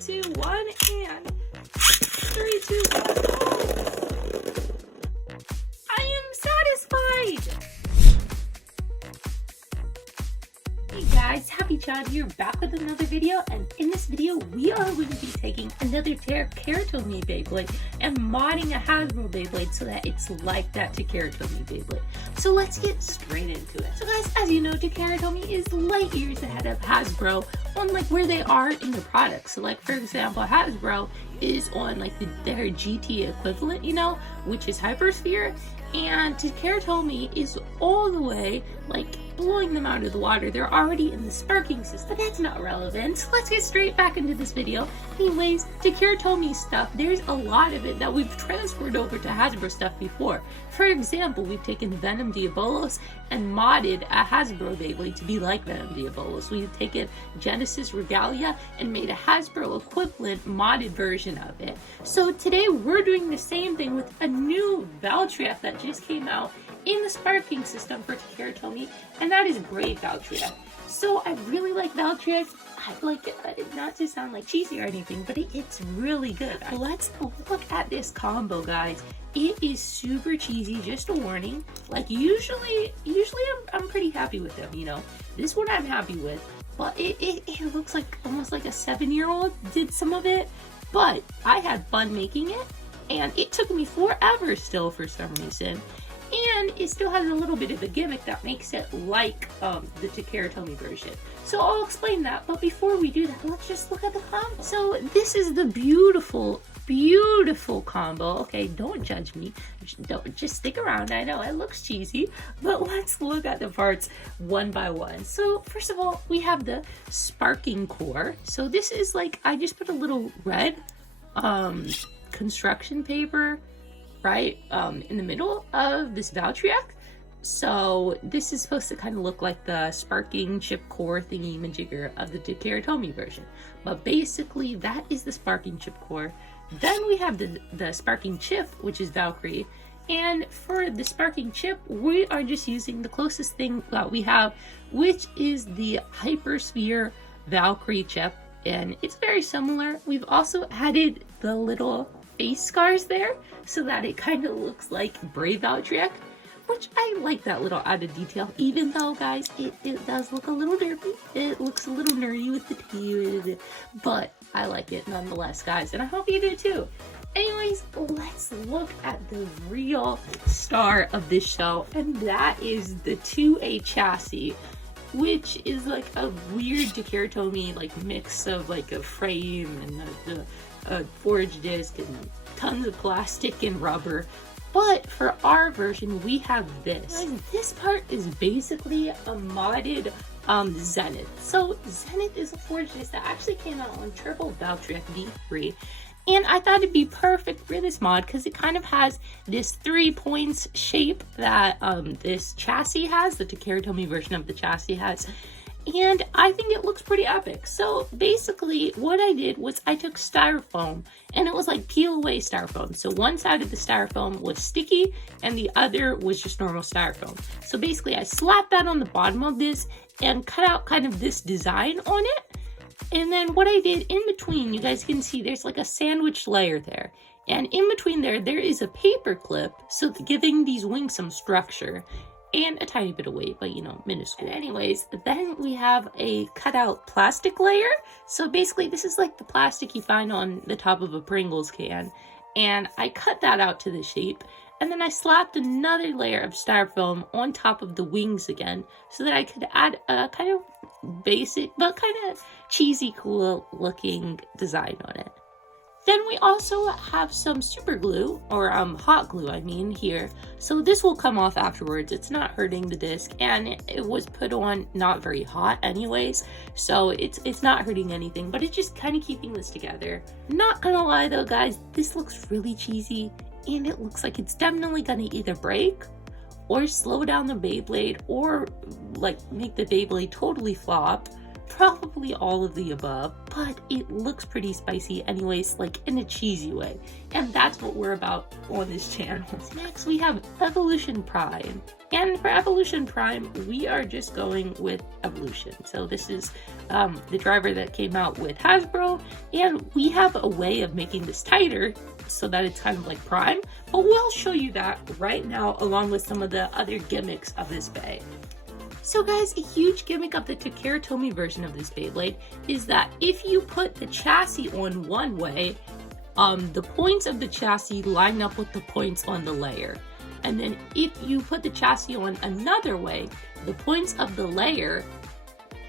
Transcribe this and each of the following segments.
3, 2, 1, and 3, 2, 1. Oh. I am satisfied. Hey guys, Happy Chad here, back with another video, and in this video we are going to be taking another Takara Tomy Beyblade and modding a Hasbro Beyblade so that it's like that Takara Tomy Beyblade. So let's get straight into it. So guys, as you know, Takara Tomy is light years ahead of Hasbro on like where they are in the product. So like for example, Hasbro is on like their GT equivalent, you know, which is Hypersphere, and Takara Tomy is all the way like blowing them out of the water. They're already in the sparking system, but that's not relevant. So let's get straight back into this video. Anyways, Takara Tomy stuff, there's a lot of it that we've transferred over to Hasbro stuff before. For example, we've taken Venom Diabolos and modded a Hasbro Beyblade to be like Venom Diabolos. We've taken Genesis Regalia and made a Hasbro equivalent modded version of it. So today we're doing the same thing with a new Valkyrie that just came out in the sparking system for Takara Tomy, and that is Brave Valkyrie. So I really like Valkyrie. I like it, not to sound like cheesy or anything, but it's really good. Let's look at this combo, guys. It is super cheesy, just a warning. Like usually I'm pretty happy with them, you know. This one I'm happy with, but it looks like almost like a 7-year-old did some of it, but I had fun making it, and it took me forever still for some reason. And it still has a little bit of a gimmick that makes it like the Takara Tomy version. So I'll explain that, but before we do that, let's just look at the combo. So this is the beautiful, beautiful combo. Okay, don't judge me. Just stick around. I know it looks cheesy, but let's look at the parts one by one. So first of all, we have the sparking core. So this is like, I just put a little red construction paper right in the middle of this Valkyrie. So this is supposed to kind of look like the sparking chip core thingy majigger of the Takara Tomy version, but basically that is the sparking chip core. Then we have the sparking chip, which is Valkyrie, and for the sparking chip we are just using the closest thing that we have, which is the Hypersphere Valkyrie chip, and it's very similar. We've also added the little face scars there so that it kind of looks like Brave Valkyrie, which I like that little added detail, even though guys it does look a little derpy. It looks a little nerdy with the teeth, but I like it nonetheless, guys, and I hope you do too. Anyways, let's look at the real star of this show, and that is the 2A chassis, which is like a weird Takara Tomy like mix of like a frame and a forged disc and tons of plastic and rubber. But for our version we have this. This part is basically a modded Zenith. So Zenith is a forged disc that actually came out on Turbo Valkyrie V3, and I thought it'd be perfect for this mod because it kind of has this 3 points shape that this chassis has, the Takara Tomy version of the chassis has. And I think it looks pretty epic. So basically what I did was I took styrofoam, and it was like peel away styrofoam. So one side of the styrofoam was sticky and the other was just normal styrofoam. So basically I slapped that on the bottom of this and cut out kind of this design on it. And then what I did in between, you guys can see there's like a sandwich layer there. And in between there is a paper clip, so giving these wings some structure. And a tiny bit of weight, but you know, minuscule. And anyways, then we have a cutout plastic layer. So basically this is like the plastic you find on the top of a Pringles can. And I cut that out to the shape. And then I slapped another layer of styrofoam on top of the wings again, so that I could add a kind of basic, but kind of cheesy, cool looking design on it. Then we also have some super glue, or hot glue I mean, here. So this will come off afterwards. It's not hurting the disc, and it was put on not very hot anyways, so it's not hurting anything, but it's just kind of keeping this together. Not gonna lie though guys, this looks really cheesy, and it looks like it's definitely gonna either break or slow down the Beyblade, or like make the Beyblade totally flop. probably all of the above, but it looks pretty spicy anyways, like in a cheesy way. And that's what we're about on this channel. Next, we have Evolution Prime. And for Evolution Prime, we are just going with Evolution. So this is the driver that came out with Hasbro, and we have a way of making this tighter so that it's kind of like Prime, but we'll show you that right now along with some of the other gimmicks of this Bey. So guys, a huge gimmick of the Takara Tomy version of this Beyblade is that if you put the chassis on one way, the points of the chassis line up with the points on the layer. And then if you put the chassis on another way, the points of the layer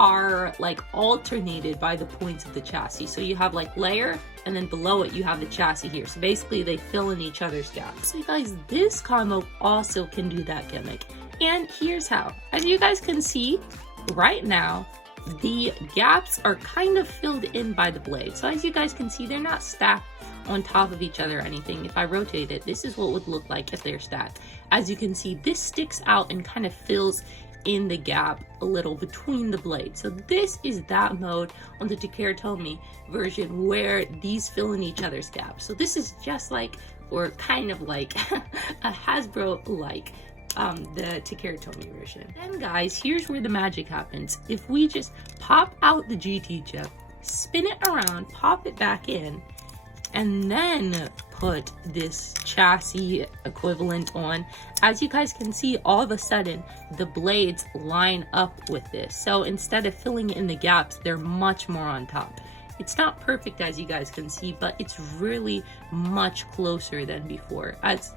are like alternated by the points of the chassis. So you have like layer, and then below it you have the chassis here. So basically they fill in each other's gaps. So guys, this combo also can do that gimmick. And here's how. As you guys can see right now, the gaps are kind of filled in by the blade. So as you guys can see, they're not stacked on top of each other or anything. If I rotate it, this is what it would look like if they're stacked. As you can see, this sticks out and kind of fills in the gap a little between the blades. So this is that mode on the Takara Tomy version where these fill in each other's gaps. So this is just like, or kind of like a Hasbro like the Takara Tomy version. And guys, here's where the magic happens. If we just pop out the GT chip, spin it around, pop it back in, and then put this chassis equivalent on, as you guys can see, all of a sudden the blades line up with this. So instead of filling in the gaps, they're much more on top. It's not perfect, as you guys can see, but it's really much closer than before. As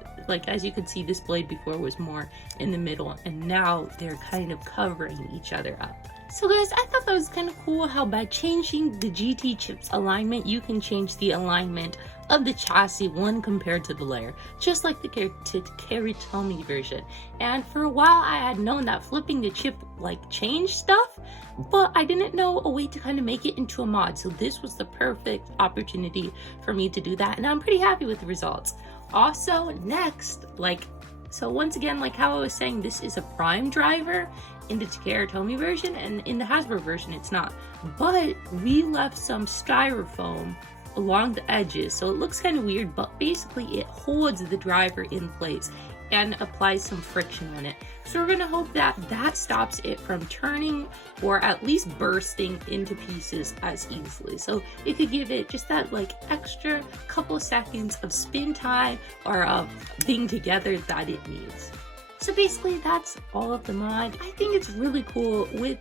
you can see, this blade before was more in the middle, and now they're kind of covering each other up. So guys, I thought that was kind of cool how by changing the GT chip's alignment, you can change the alignment of the chassis one compared to the layer, just like the Takara Tomy version. And for a while I had known that flipping the chip like changed stuff, but I didn't know a way to kind of make it into a mod. So this was the perfect opportunity for me to do that, and I'm pretty happy with the results. Also next, so once again, like how I was saying, this is a Prime driver in the Takara Tomy version, and in the Hasbro version it's not. But we left some styrofoam along the edges, so it looks kind of weird, but basically it holds the driver in place and applies some friction on it. So we're gonna hope that that stops it from turning or at least bursting into pieces as easily. So it could give it just that like extra couple seconds of spin time or being together that it needs. So basically that's all of the mod. I think it's really cool with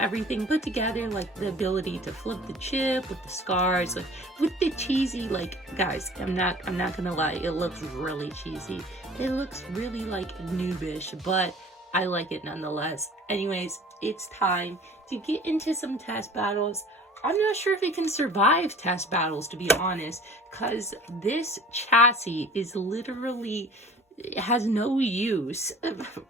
everything put together, like the ability to flip the chip with the scars, with the cheesy, like guys, I'm not gonna lie, it looks really cheesy. It looks really like noobish, but I like it nonetheless. Anyways, it's time to get into some test battles. I'm not sure if it can survive test battles, to be honest, because this chassis is literally, it has no use,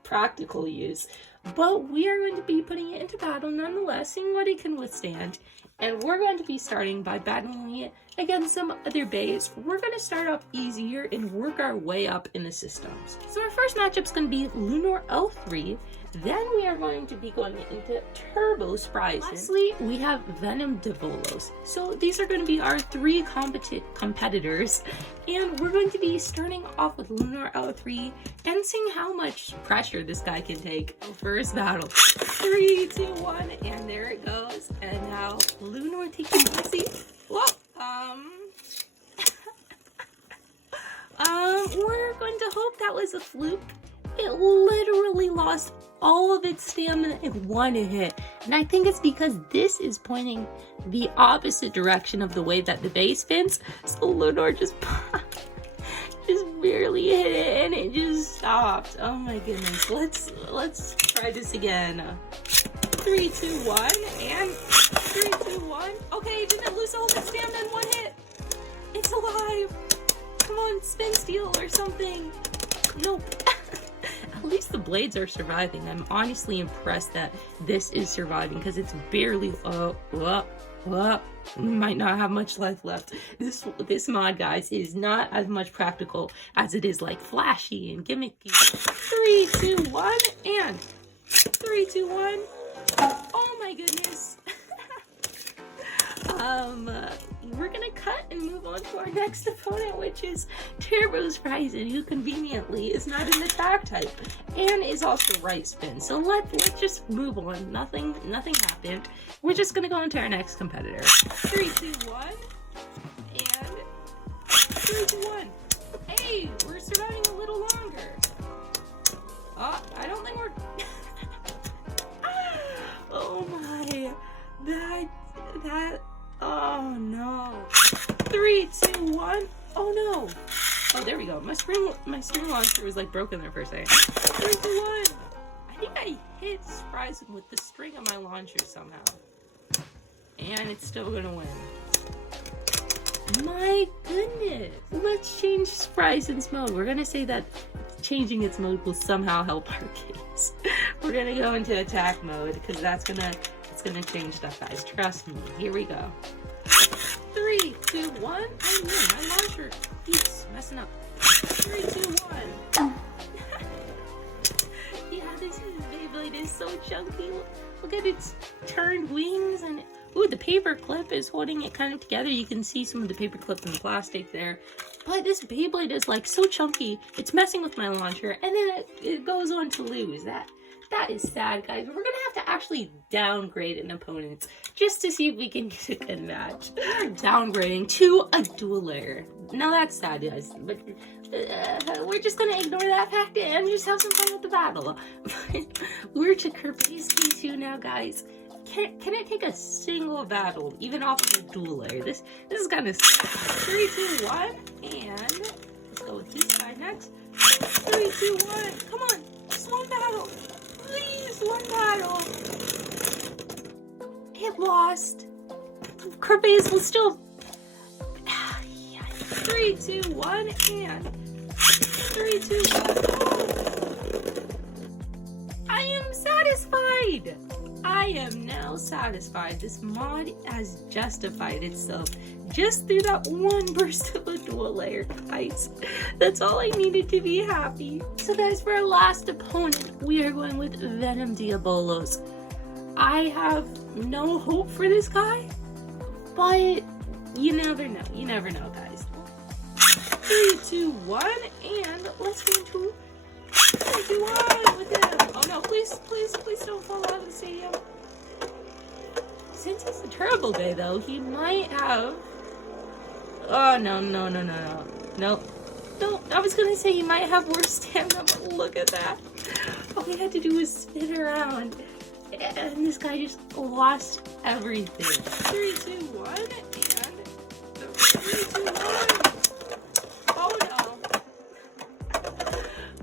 practical use, but we are going to be putting it into battle nonetheless, seeing what it can withstand. And we're going to be starting by battling it against some other Beys. We're going to start off easier and work our way up in the systems. So our first matchup is going to be Lunar L3. Then we are going to be going into Turbo Spryzen. Lastly, we have Venom Devolos. So these are going to be our three competitors, and we're going to be starting off with Lunar L3 and seeing how much pressure this guy can take. First battle, 3, 2, 1, and there it goes. And now Lunar taking Lexi. Whoa, we're going to hope that was a fluke. It literally lost all of its stamina in one hit, and I think it's because this is pointing the opposite direction of the way that the Bey spins. So Lunar just barely hit it and it just stopped. Oh my goodness. Let's try this again. 3, 2, 1, and 3, 2, 1. Okay, didn't lose all of its stamina in one hit. It's alive. Come on, spin steel or something. Nope. At least the blades are surviving. I'm honestly impressed that this is surviving because it's barely, might not have much life left. This mod, guys, is not as much practical as it is like flashy and gimmicky. 3, 2, 1, and 3, 2, 1. Oh my goodness. We're gonna cut and move on to our next opponent, which is Turbo's Horizon, who conveniently is not an attack type and is also right spin. So let's just move on. Nothing happened. We're just gonna go into our next competitor. 3, 2, 1, and 3, 2, 1. Hey, we're surviving a little longer. I don't think we're. Oh my, that. Oh no. 3, 2, 1. Oh no. Oh, there we go. My string launcher was like broken there for a second. 3, 2, 1. I think I hit Surprise with the string of my launcher somehow. And it's still gonna win. My goodness. Let's change Horizon's mode. We're gonna say that changing its mode will somehow help our case. We're gonna go into attack mode because it's gonna change stuff, guys. Trust me. Here we go. 3, 2, 1. Oh man, my launcher keeps messing up. 3, 2, 1. Yeah, this Beyblade is so chunky. Look at its turned wings, and ooh, the paper clip is holding it kind of together. You can see some of the paper clip and the plastic there. But this Beyblade is like so chunky, it's messing with my launcher, and then it goes on to lose. That is sad, guys. We're gonna have to actually downgrade an opponent just to see if we can get a good match. We're downgrading to a dual layer. Now that's sad, guys, but we're just gonna ignore that fact and just have some fun with the battle. We're to Kerbisky 2 now, guys. Can I take a single battle, even off of a dual layer? This is kind of 3, 2, 1, and let's go with this guy next. 3, 2, 1. Come on, just one battle. Please, one battle. It lost. Kerbis will still. 3, 2, 1, and 3, 2, 1. I am satisfied. I am now satisfied. This mod has justified itself just through that one burst of a dual layer, guys. That's all I needed to be happy. So guys, for our last opponent, we are going with Venom Diabolos. I have no hope for this guy, but you never know. You never know, guys. 3, 2, 1, and let's go into 3, 2, 1 with him. Oh no, please don't fall out of the stadium. Since he's a terrible guy though, he might have... Oh, no. Nope. I was gonna say he might have worse stamina, but look at that. All he had to do was spin around. And this guy just lost everything. 3, 2, 1, and 3, 2, 1. Oh no.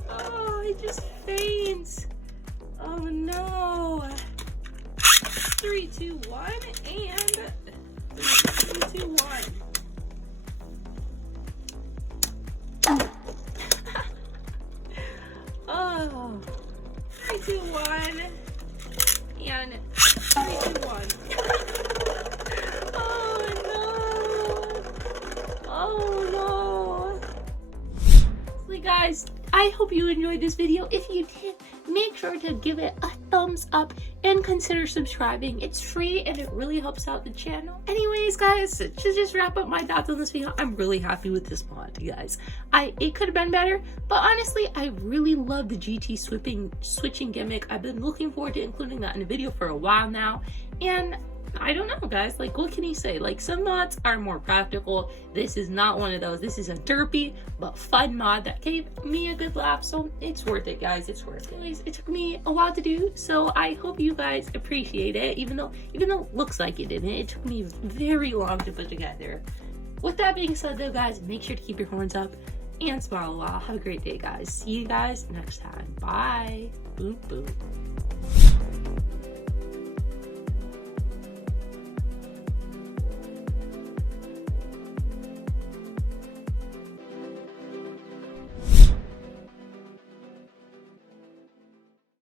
Oh, it just faints. Oh no. 3, 2, 1, and 3, 2, 1. Oh, 3, 2, 1, and 3, 2, 1. Oh no! Oh no! So guys, I hope you enjoyed this video. If you did, make sure to give it a thumbs up and consider subscribing. It's free and it really helps out the channel. Anyways, guys, to just wrap up my thoughts on this video, I'm really happy with this mod, guys. It could have been better, but honestly, I really love the GT switching gimmick. I've been looking forward to including that in a video for a while now, and I don't know, guys, like, what can you say? Like, some mods are more practical. This is not one of those. This is a derpy but fun mod that gave me a good laugh, so it's worth it, guys. It's worth it. Anyways, it took me a while to do, so I hope you guys appreciate it, even though it looks like it didn't. It took me very long to put together. With that being said, though, guys, make sure to keep your horns up and smile a while. Have a great day, guys. See you guys next time. Bye. Boop, boop.